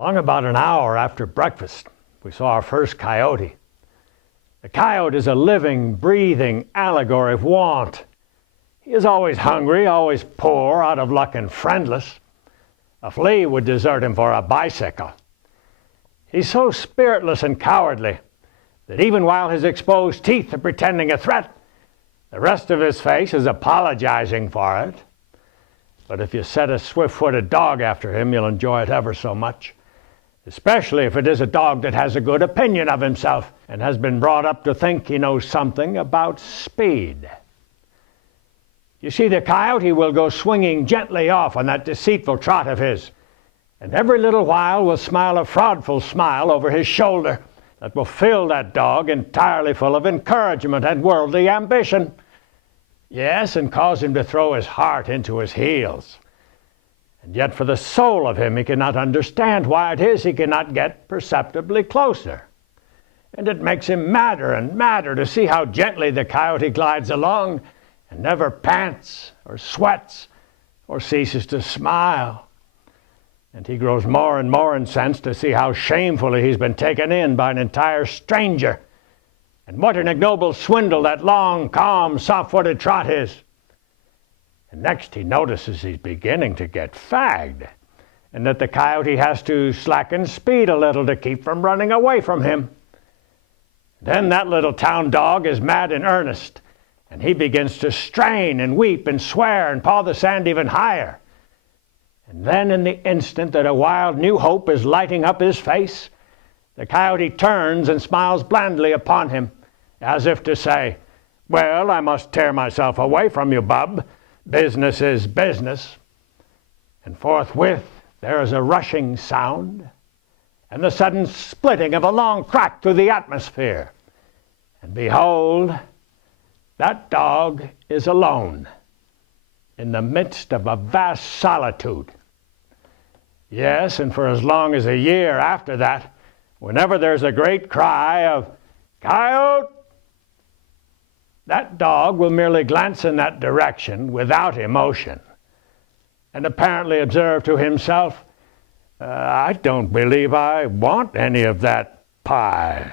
Long about an hour after breakfast, we saw our first coyote. The coyote is a living, breathing allegory of want. He is always hungry, always poor, out of luck and friendless. A flea would desert him for a bicycle. He's so spiritless and cowardly that even while his exposed teeth are pretending a threat, the rest of his face is apologizing for it. But if you set a swift-footed dog after him, you'll enjoy it ever so much, especially if it is a dog that has a good opinion of himself and has been brought up to think he knows something about speed. You see, the coyote will go swinging gently off on that deceitful trot of his, and every little while will smile a fraudful smile over his shoulder that will fill that dog entirely full of encouragement and worldly ambition. Yes, and cause him to throw his heart into his heels. And yet for the soul of him he cannot understand why it is he cannot get perceptibly closer. And it makes him madder and madder to see how gently the coyote glides along and never pants or sweats or ceases to smile. And he grows more and more incensed to see how shamefully he's been taken in by an entire stranger, and what an ignoble swindle that long, calm, soft-footed trot is. And next he notices he's beginning to get fagged, and that the coyote has to slacken speed a little to keep from running away from him. Then that little town dog is mad in earnest, and he begins to strain and weep and swear and paw the sand even higher. And then in the instant that a wild new hope is lighting up his face, the coyote turns and smiles blandly upon him, as if to say, "Well, I must tear myself away from you, bub. Business is business." And forthwith there is a rushing sound, and the sudden splitting of a long crack through the atmosphere. And behold, that dog is alone, in the midst of a vast solitude. Yes, and for as long as a year after that, whenever there's a great cry of "Coyote!" that dog will merely glance in that direction without emotion, and apparently observe to himself, "I don't believe I want any of that pie."